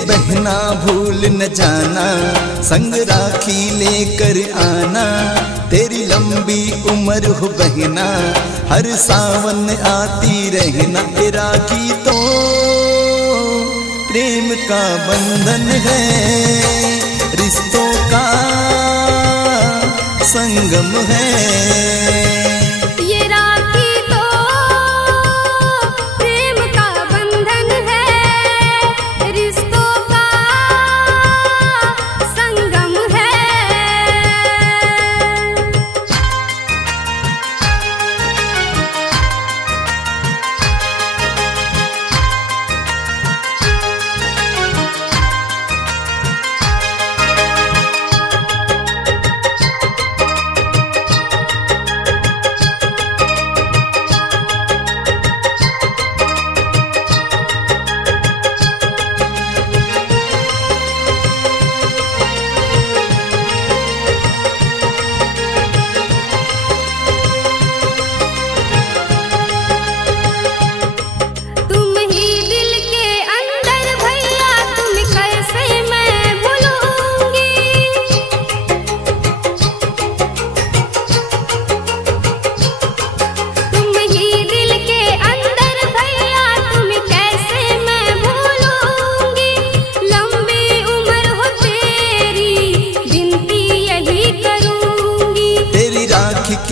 बहना भूल न जाना, संग राखी लेकर आना। तेरी लंबी उम्र हो बहना, हर सावन आती रहना। ये राखी तो प्रेम का बंधन है, रिश्तों का संगम है।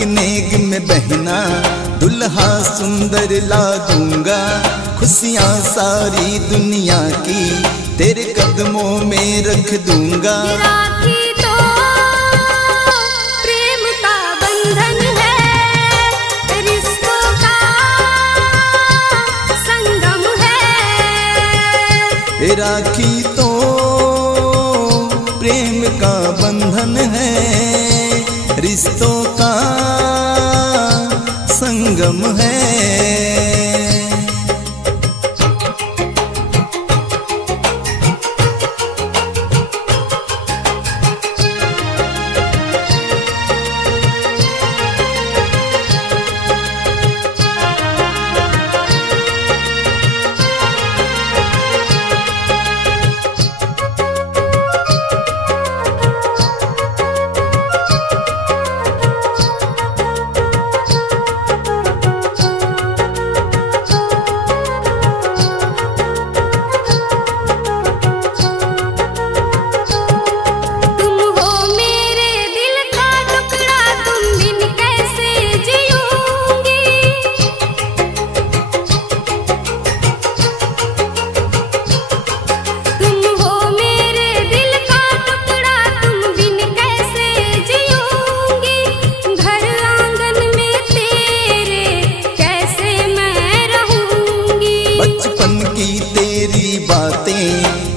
नेग में बहना दुल्हा सुंदर ला दूंगा। खुशियाँ सारी दुनिया की तेरे कदमों में रख दूंगा। राखी तो प्रेम का बंधन है, रिश्तों का संगम है। राखी तो प्रेम का बंधन है, रिश्तों का संगम है।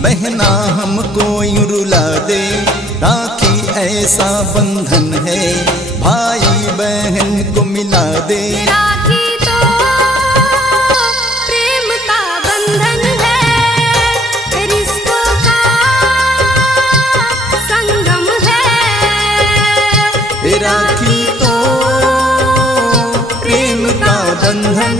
बहना हमको यूं रुला दे, राखी ऐसा बंधन है, भाई बहन को मिला दे। राखी तो प्रेम का बंधन है, रिश्तों का संगम है। राखी तो प्रेम का बंधन